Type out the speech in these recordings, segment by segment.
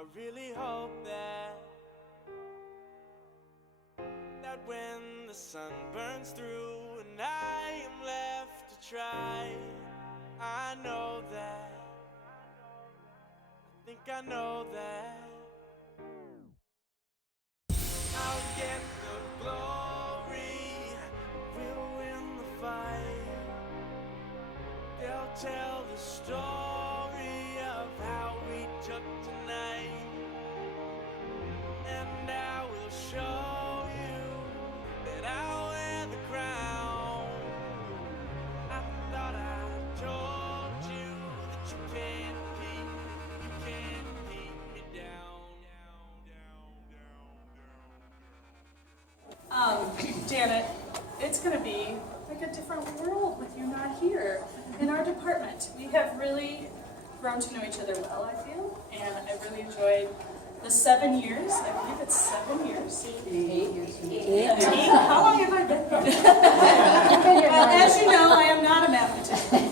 I really hope that when the sun burns through and I am left to try, I know that, I think I know that I'll get the glory, we'll win the fight. They'll tell the story of how we took tonight, and I will show you that I'll wear the crown. I thought I told you that you can't keep me down. Janet, it's going to be like a different world with you not here. In our department, we have really grown to know each other well, I feel, and I really enjoyed the 7 years. I believe it's 7 years. 8 years. 8? How long have I been here? Well, as you know, I am not a mathematician.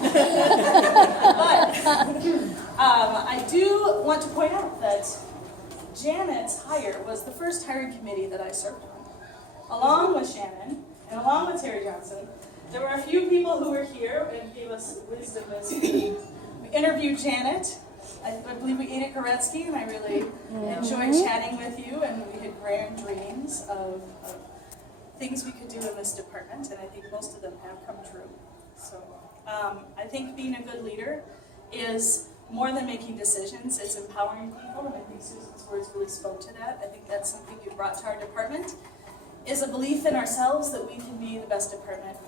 But I do want to point out that Janet's hire was the first hiring committee that I served on. Along with Shannon, and along with Terry Johnson, there were a few people who were here and gave us wisdom as we interviewed Janet. I believe we ate at Koretsky, and I really enjoyed chatting with you, and we had grand dreams of things we could do in this department, and I think most of them have come true. So I think being a good leader is more than making decisions, it's empowering people, and I think Susan's words really spoke to that. I think that's something you brought to our department, is a belief in ourselves that we can be the best department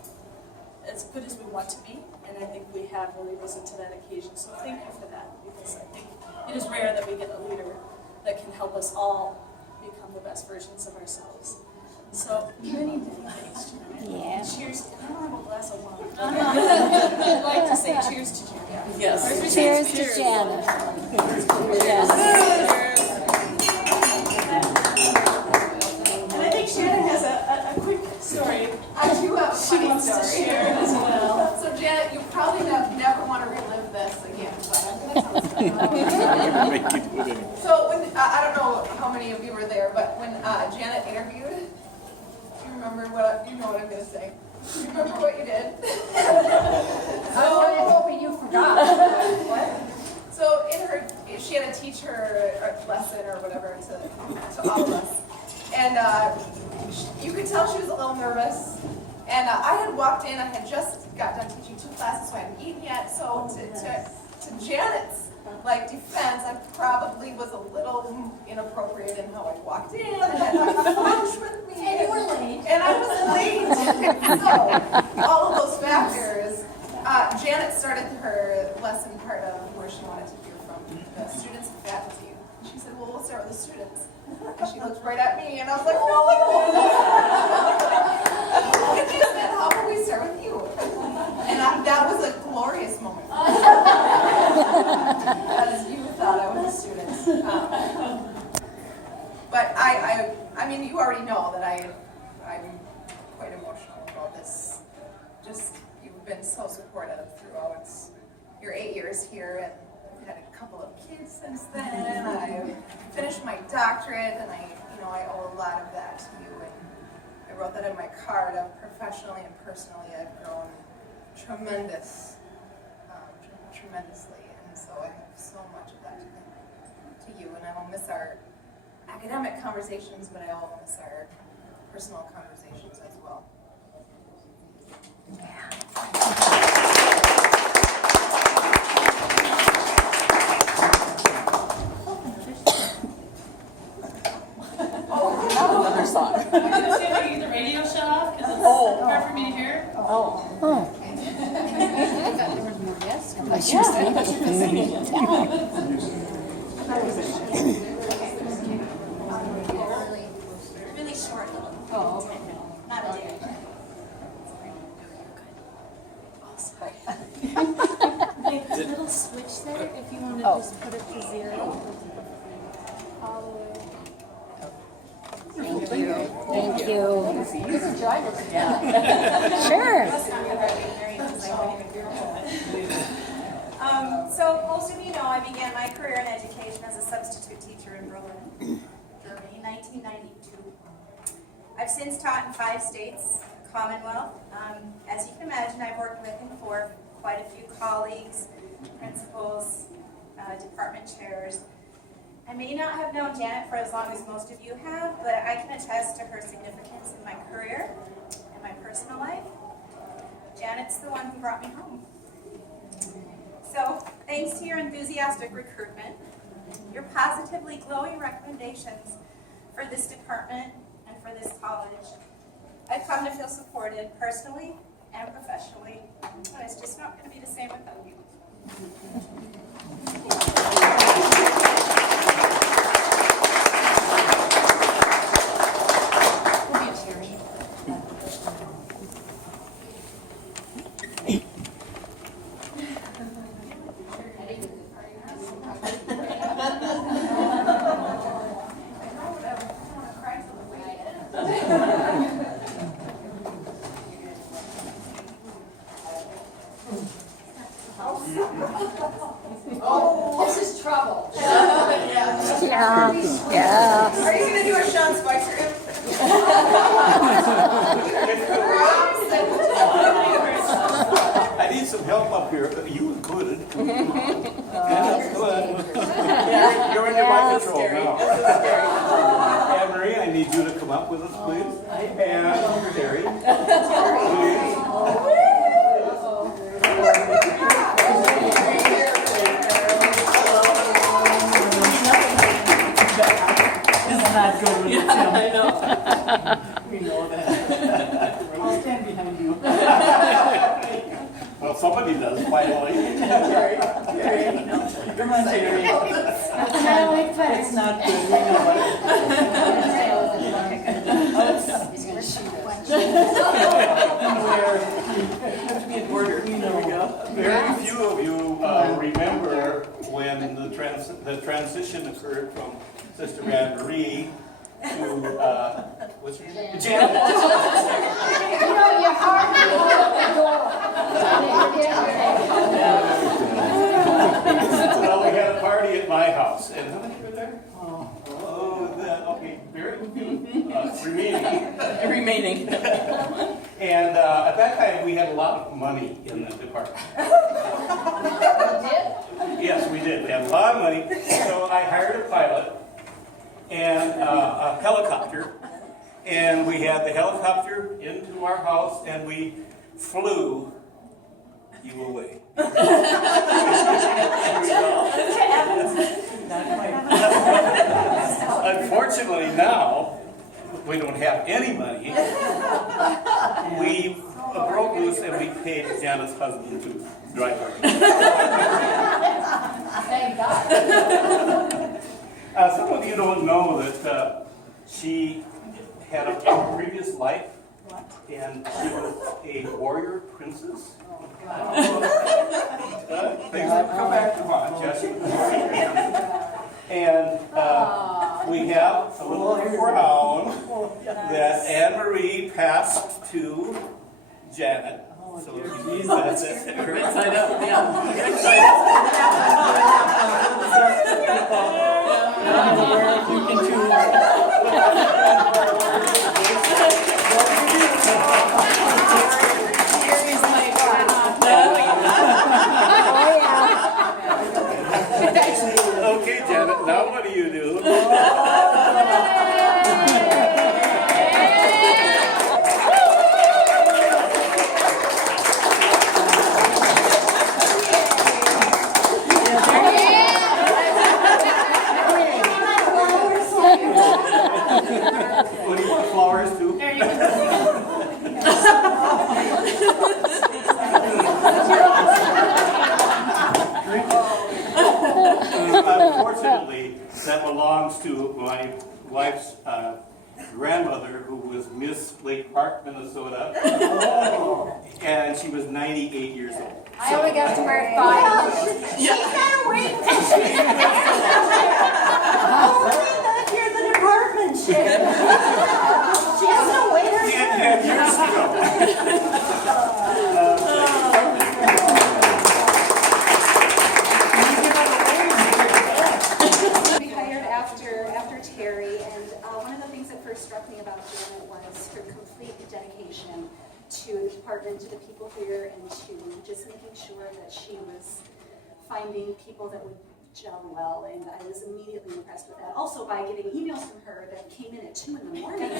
as good as we want to be, and I think we have really risen to that occasion. So thank you for that, because I think it is rare that we get a leader that can help us all become the best versions of ourselves. So many thanks, Janet. Yeah. Cheers. I don't have a glass of wine. I'd like to say cheers to Janet. Yes. Cheers to Janet. Yes. And I think Shannon has a quick story. I do have a She funny wants to story. share as well. So Janet, you probably never want to relive this again, but I'm going to tell you. So when, I don't know how many of you were there, but when Janet interviewed, do you remember what, you know what I'm going to say? Do you remember what you did? I'm hoping you forgot. What? So she had to teach her lesson or whatever to all of us. And you could tell she was a little nervous. And I had walked in, I had just got done teaching 2 classes, so I hadn't eaten yet. So to Janet's defense, I probably was a little inappropriate in how I walked in and had my lunch with me. And you were late. And I was late. So all of those factors, Janet started her lesson part of where she wanted to hear from the students and faculty. And she said, well, we'll start with the students. And she looked right at me, and I was like, no. And she said, how about we start with you? And that was a glorious moment. As you thought I was a student. But I mean, you already know that I'm quite emotional about this. Just, you've been so supportive throughout your 8 years here, and I've had a couple of kids since then. I finished my doctorate, and I owe a lot of that to you. And I wrote that in my card of professionally and personally, I've grown tremendously, and so I have so much of that to you. And I will miss our academic conversations, but I will miss our personal conversations as well. Another song. I'm going to see if I can get the radio shut off, because it's hard for me to hear. I thought she was singing. Really short little. Oh, okay. Not a day. There's a little switch there if you want to just put it to 0. All the way. Thank you. Thank you. He's a driver. Sure. So most of you know I began my career in education as a substitute teacher in Berlin, Germany, 1992. I've since taught in 5 states, Commonwealth. As you can imagine, I've worked with and for quite a few colleagues, principals, department chairs. I may not have known Janet for as long as most of you have, but I can attest to her significance in my career and my personal life. Janet's the one who brought me home. So, thanks to your enthusiastic recruitment, your positively glowing recommendations for this department and for this college, I've come to feel supported personally and professionally, and it's just not going to be the same without you. This is trouble. Yeah. Yeah. Are you gonna do a Sean Spicer? I need some help up here, you included. You're under my control now. Anne Marie, I need you to come up with us, please. And Terry. Isn't that good with Tim? I know. We know that. I'll stand behind you. Well, somebody does, finally. Come on, Terry. It's not good, we know it. He's gonna shoot one. Have to be in order. There we go. Very few of you remember when the transition occurred from Sister Anne Marie to, what's her name? Janet. You know, you're hard to open the door. Well, we had a party at my house, and how many were there? Okay, very few Remaining. And at that time, we had a lot of money in the department. Yes, we did. We had a lot of money. So I hired a pilot and a helicopter. And we had the helicopter into our house, and we flew you away. Unfortunately, now we don't have any money. We broke loose and we paid Janet's husband to drive our car. Thank God. Some of you don't know that she had a previous life, and she was a warrior princess. Things have come back to haunt Jesse. And we have a little crown that Anne Marie passed to Janet. So that's it. Inside out, yeah. You can choose. Okay, Janet, now what do you do? What do you want flowers to? Unfortunately, that belongs to my wife's grandmother, who was Miss Lake Park, Minnesota, and she was 98 years old. I only got to wear 5 years. She's gotta wait until she's only that you're the department chair. She has to wait her turn. 10 years ago. struck me about Janet was her complete dedication to the department, to the people here, and to just making sure that she was finding people that would gel well, and I was immediately impressed with that. Also by getting emails from her that came in at 2 in the morning,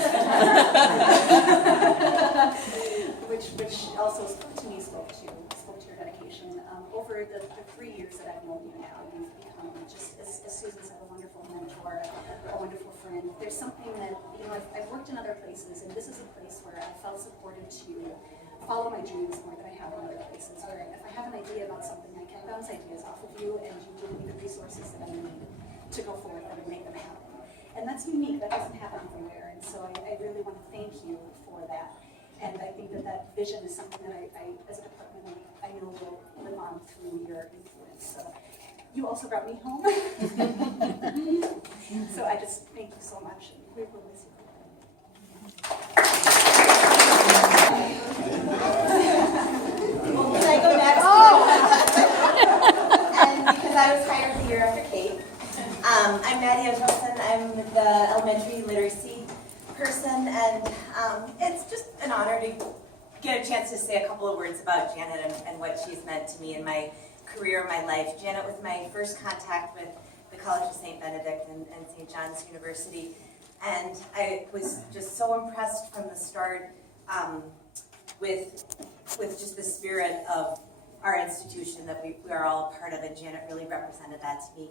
which also spoke to your dedication. Over the 3 years that I've known you now, you've become just, as Susan said, a wonderful mentor, a wonderful friend. There's something that, I've worked in other places, and this is a place where I felt supported to follow my dreams more than I have in other places, where if I have an idea about something, I can bounce ideas off of you, and you give me the resources that I need to go forward and make them happen. And that's unique. That doesn't happen everywhere. And so I really want to thank you for that. And I think that vision is something that I as a department, I know will live on through your influence. So you also brought me home. So I just thank you so much. And we will miss you. Well, can I go next? And because I was hired the year after Kate. I'm Maddie Edgelson. I'm the elementary literacy person, and it's just an honor to get a chance to say a couple of words about Janet and what she's meant to me in my career, my life. Janet was my first contact with the College of St. Benedict and St. John's University, and I was just so impressed from the start with just the spirit of our institution that we are all a part of, and Janet really represented that to me.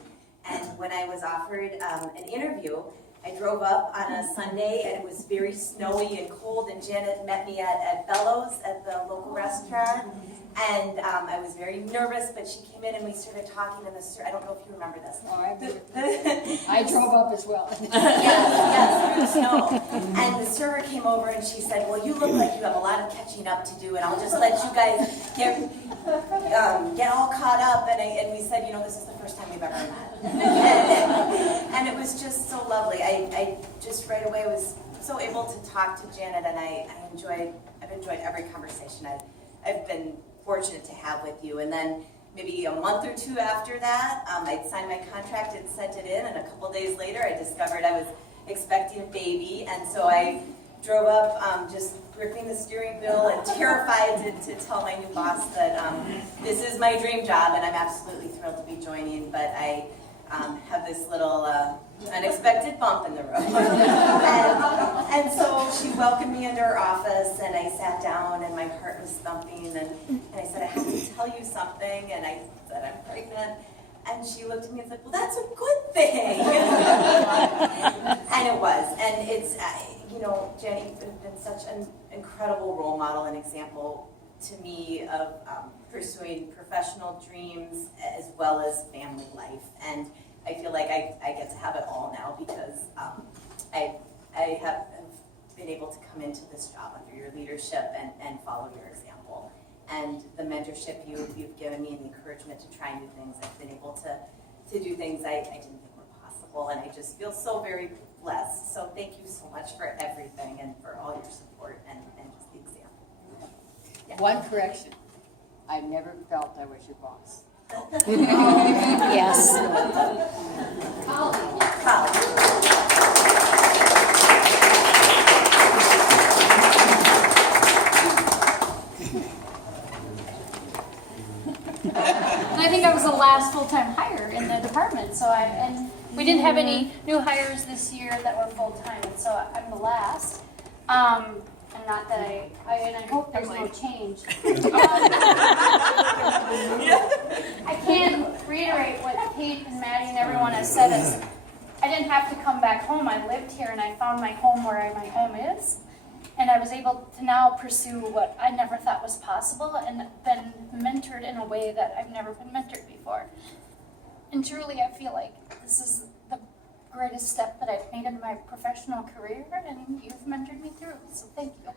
And when I was offered an interview, I drove up on a Sunday, and it was very snowy and cold, and Janet met me at Bellows at the local restaurant. And I was very nervous, but she came in and we started talking, and I don't know if you remember this. I drove up as well. Yes, through the snow. And the server came over and she said, well, you look like you have a lot of catching up to do, and I'll just let you guys get all caught up. And we said, this is the first time we've ever met. And it was just so lovely. I just right away was so able to talk to Janet, and I've enjoyed every conversation I've been fortunate to have with you. And then maybe a month or two after that, I'd signed my contract and sent it in, and a couple days later I discovered I was expecting a baby, and so I drove up just gripping the steering wheel and terrified to tell my new boss that this is my dream job, and I'm absolutely thrilled to be joining, but I have this little unexpected bump in the road. and so she welcomed me into her office, and I sat down, and my heart was thumping, and I said, I have to tell you something, and I said, I'm pregnant. And she looked at me and said, well, that's a good thing. And it was. And it's, Jenny has been such an incredible role model and example to me of pursuing professional dreams as well as family life. And I feel like I get to have it all now because I have been able to come into this job under your leadership and follow your example. And the mentorship you've given me and the encouragement to try new things, I've been able to do things I didn't think were possible, and I just feel so very blessed. So thank you so much for everything and for all your support and just the example. Yeah. One correction. I've never felt I was your boss. Yes. I think I was the last full-time hire in the department, and we didn't have any new hires this year that were full-time, and so I'm the last. And not that I hope there's no change. I can reiterate what Kate and Maddie and everyone has said is, I didn't have to come back home. I lived here and I found my home where my home is. And I was able to now pursue what I never thought was possible and been mentored in a way that I've never been mentored before. And truly, I feel like this is the greatest step that I've made in my professional career, and you've mentored me through. So thank you.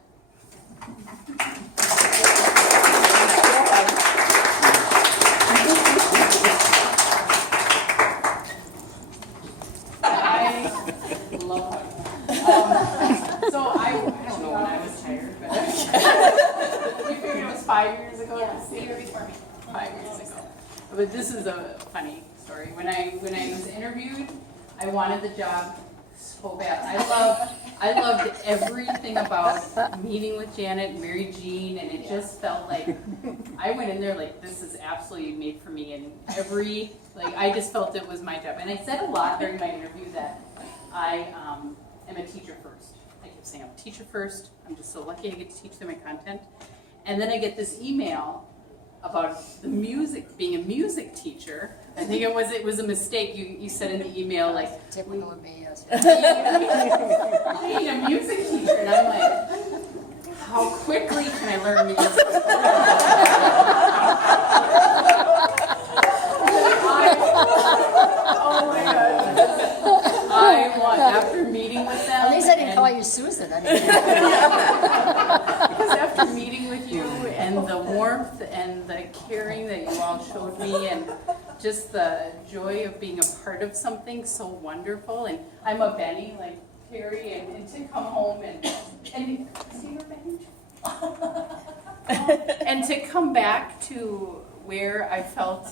I love it. So I don't know when I was hired, but we figured it was 5 years ago. Yes, the year before me. 5 years ago. But this is a funny story. When I was interviewed, I wanted the job so bad. I loved everything about meeting with Janet and Mary Jean, and it just felt like I went in there like this is absolutely made for me. And I just felt it was my job. And I said a lot during my interview that I am a teacher first. I kept saying I'm a teacher first. I'm just so lucky I get to teach them my content. And then I get this email about the music, being a music teacher. I think it was a mistake. You said in the email like Typical of me, yes. being a music teacher, and I'm like, how quickly can I learn music? Oh my God! I want after meeting with them. At least I didn't call you Susan. I mean, Because after meeting with you and the warmth and the caring that you all showed me and just the joy of being a part of something so wonderful, and I'm a Benny like Carrie, and to come home and see her Benny? And to come back to where I felt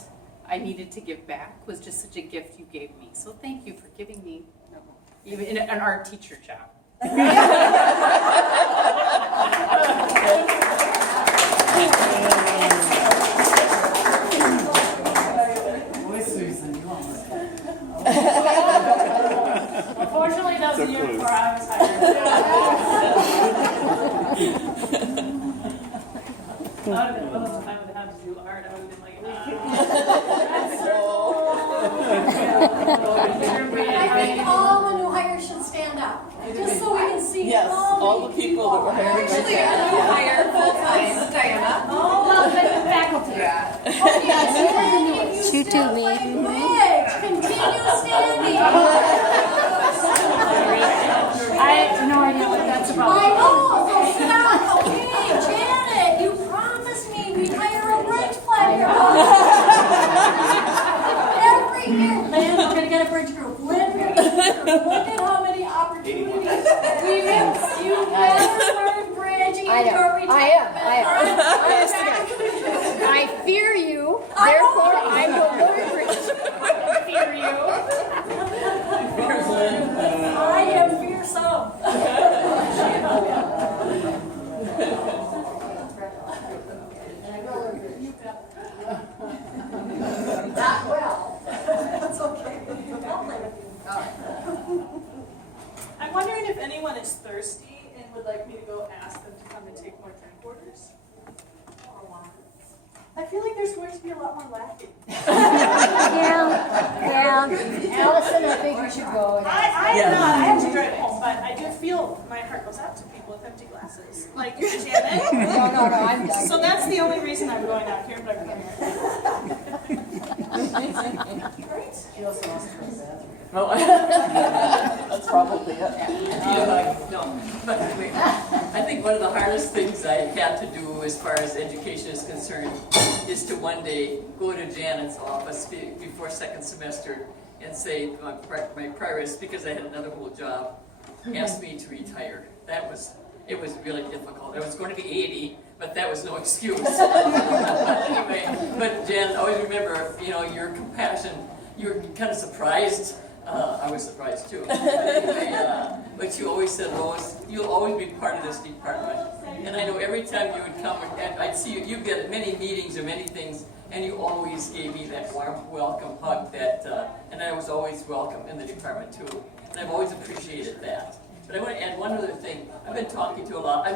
I needed to give back was just such a gift you gave me. So thank you for giving me even an art teacher job. Unfortunately, that was the year before I was hired. I would have been, well, if I would have had to do art, I would have been like, I think all the new hires should stand up, just so we can see Yes, all the people that were hired. Actually, a new hire full-time, Diana. all the faculty. Oh, yes, You too, me. Continue standing. I have no idea what that's about. I know, so stop. Okay, Janet, you promised me we'd hire a bridge planner. Every year, Lynn, we're gonna get a bridge group. Lynn, we're gonna get a bridge group. Look at how many opportunities we've had. You've never learned bridge in your retirement. I fear you, therefore I will learn bridge. I fear you. I am fearsome. Not well. That's okay. I'll play with you. I'm wondering if anyone is thirsty and would like me to go ask them to come and take more drink orders. I feel like there's going to be a lot more laughing. Yeah. Allison, I think we should go. I am not. I have to drive home, but I do feel my heart goes out to people with empty glasses. Like Janet. No, I'm done. So that's the only reason I'm going out here, but I'm going here. Right? No, that's probably it. No, but I think one of the hardest things I had to do as far as education is concerned is to one day go to Janet's office before second semester and say my prioress, because I had another whole job, asked me to retire. It was really difficult. I was going to be 80, but that was no excuse. Anyway, but Jan, always remember, your compassion. You were kind of surprised. I was surprised too. But you always said, Lois, you'll always be part of this department. And I know every time you would come, I'd see you, you'd get many meetings or many things, and you always gave me that warm welcome hug and I was always welcome in the department too. And I've always appreciated that. But I want to add one other thing. I'm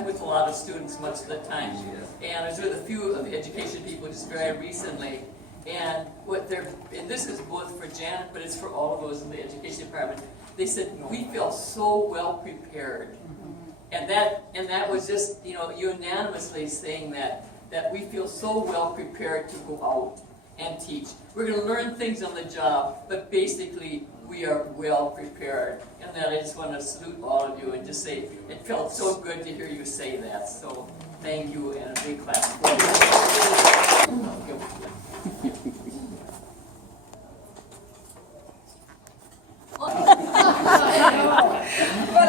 with a lot of students much of the time. And I was with a few of the education people just very recently. And and this is both for Janet, but it's for all of us in the education department. They said, we feel so well prepared. And that was just, unanimously saying that we feel so well prepared to go out and teach. We're going to learn things on the job, but basically we are well prepared. And that I just want to salute all of you and just say it felt so good to hear you say that. So thank you, and a big clap for you. But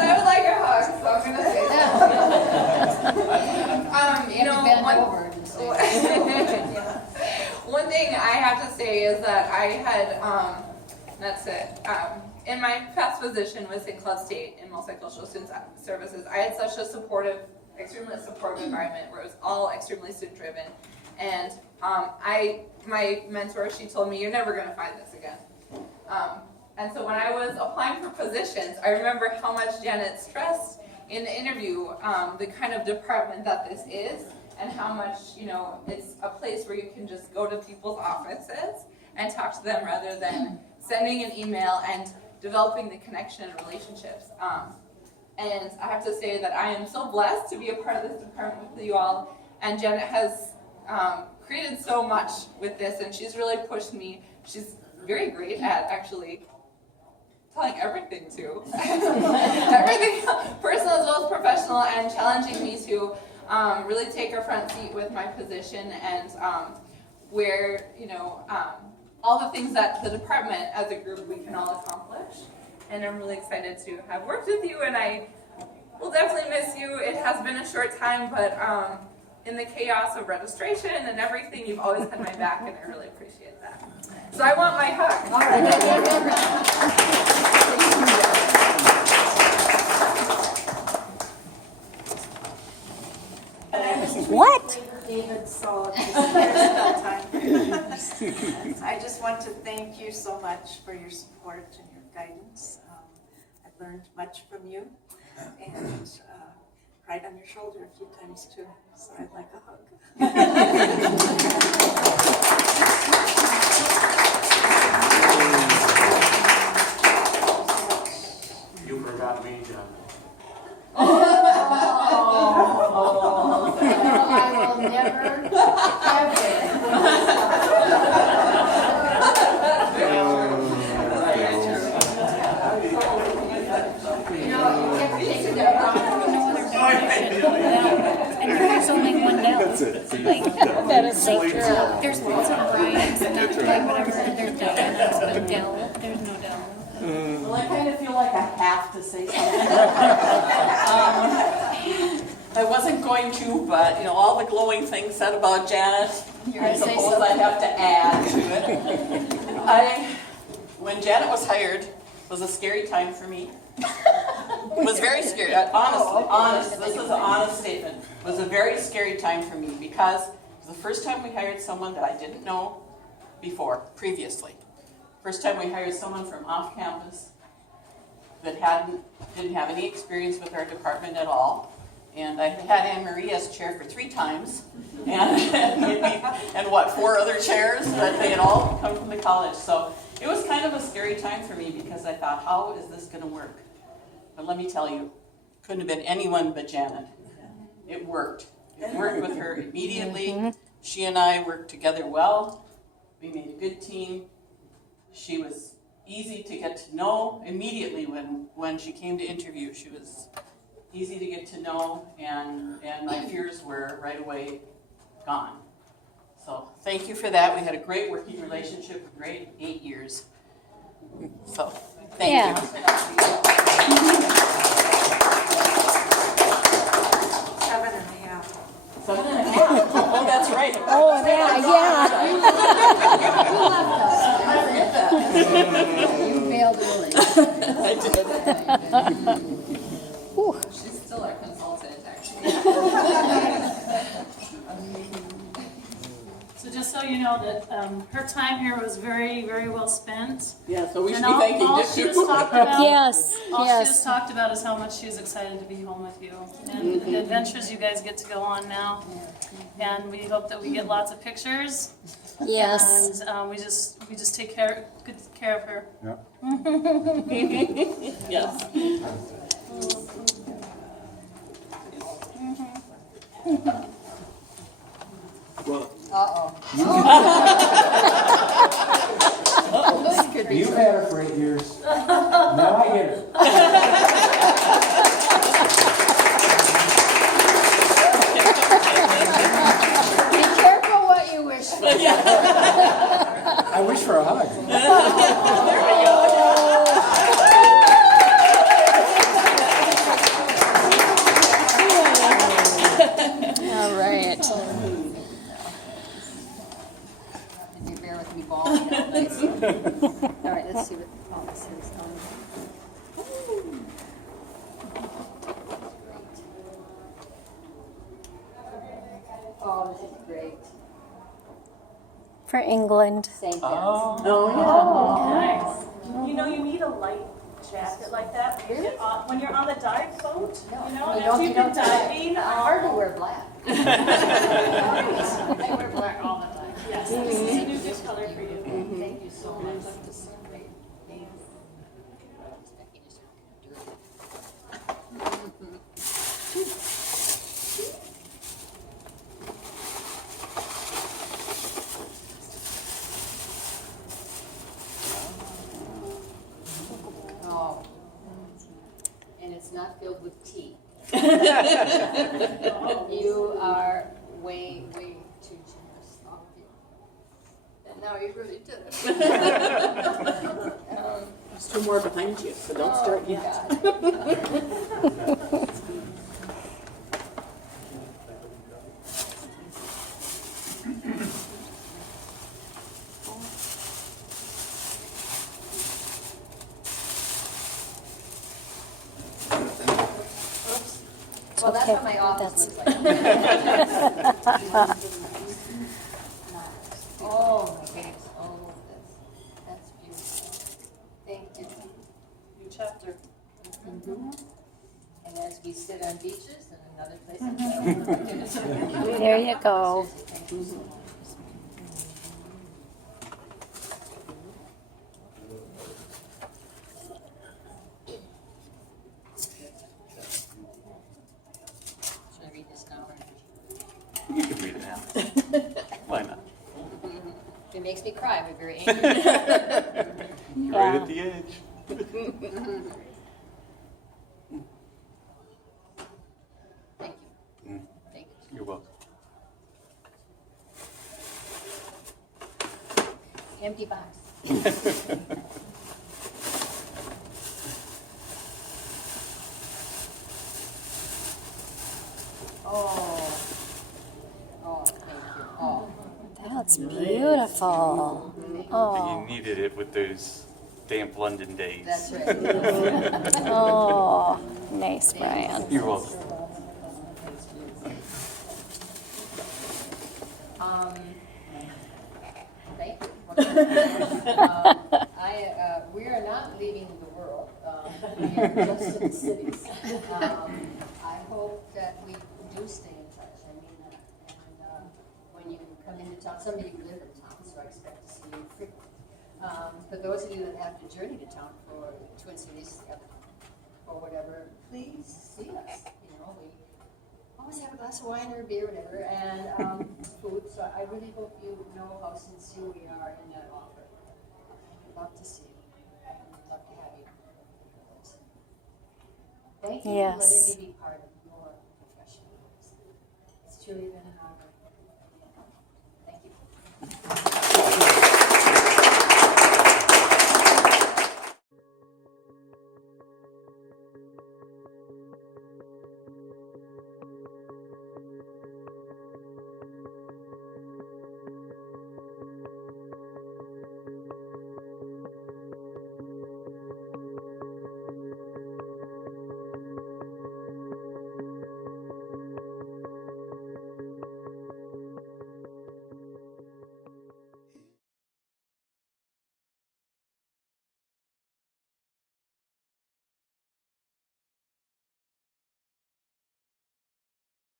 I would like a hug, so I'm gonna say that. One thing I have to say is that I had That's it. In my past position was St. Cloud State in multicultural student services. I had such a supportive, extremely supportive environment where it was all extremely student driven. And my mentor, she told me, you're never going to find this again. And so when I was applying for positions, I remember how much Janet stressed in the interview the kind of department that this is, and how much, it's a place where you can just go to people's offices and talk to them rather than sending an email and developing the connection and relationships. And I have to say that I am so blessed to be a part of this department with you all, and Janet has created so much with this, and she's really pushed me. She's very great at actually telling everything too. Everything, personal as well as professional, and challenging me to really take a front seat with my position and where, all the things that the department as a group we can all accomplish. And I'm really excited to have worked with you, and I will definitely miss you. It has been a short time, but in the chaos of registration and everything, you've always had my back, and I really appreciate that. So I want my hug. All right. What? David, so I just want to thank you so much for your support and your guidance. I've learned much from you, and cried on your shoulder a few times too, so I'd like a hug. You forgot me, John. I will never, And there's only one Dell. That's it. Like, That is so true. there's lots of Brian's, not like whatever, there's Dell, but Dell, there's no Dell. Well, I kind of feel like I have to say something. I wasn't going to, but all the glowing things said about Janet, I suppose I have to add to it. When Janet was hired, was a scary time for me. It was very scary. Honestly, this is an honest statement. It was a very scary time for me because it was the first time we hired someone that I didn't know previously. First time we hired someone from off campus that didn't have any experience with our department at all. And I had Anne Marie as chair for 3 times, and 4 other chairs, but they had all come from the college. So it was kind of a scary time for me because I thought, how is this going to work? But let me tell you, couldn't have been anyone but Janet. It worked. It worked with her immediately. She and I worked together well. We made a good team. She was easy to get to know immediately when she came to interview. She was easy to get to know, and my fears were right away gone. So thank you for that. We had a great working relationship, a great 8 years. So thank you. 7.5. 7.5. Oh, that's right. Oh, yeah. you failed early. I did. She's still our consultant, actually. So just so you know that her time here was very, very well spent. Yeah, so we should And be thanking all Dick she too. has talked about, Yes, all she yes. has talked about is how much she's excited to be home with you and the adventures you guys get to go on now. And we hope that we get lots of pictures. Yes. And we just take good care of her. Yes. Well, Uh-oh. you've had her for 8 years. Now I get her. Be careful what you wish for. I wish for a hug. All right. Did you bear with me bawling all night? All right, let's see what officers. Oh, this is great. For England. St. Oh, nice. You know, you need a light jacket like that when you're on the dive boat. You know, and if you've been diving. I hardly wear black. I wear black all the time. Yes, this is a new good color for you. Thank you so much. Oh, and it's not filled with tea. You are way too generous. And now you really did it. There's two more behind you, so don't start yet. Well, that's what my office looks like. Oh, my goodness, all of this. That's beautiful. Thank you. New chapter. And as we sit on beaches and another place. There you go. Thank you so much. Should I read this now? You can read it now. Why not? It makes me cry. I'm very angry. Right at the edge. Thank you. Thank you. You're welcome. Empty box. Oh. Oh, thank you. Oh. That's beautiful. Oh. You needed it with those damp London days. That's right. Oh, nice, Brian. You're welcome. Thank you. We are not leaving the world. We are just in the cities. I hope that we do stay in touch. I mean that. And when you come into town, some of you live in town, so I expect to see you frequently. For those of you that have to journey to town for Twin Cities or whatever, please see us. You know, we always have a glass of wine or a beer, whatever, and food. So I really hope you know how sincere we are in that offer. I'd love to see you. I'd love to have you. Thank you Yes. for letting me be part of your profession. It's truly been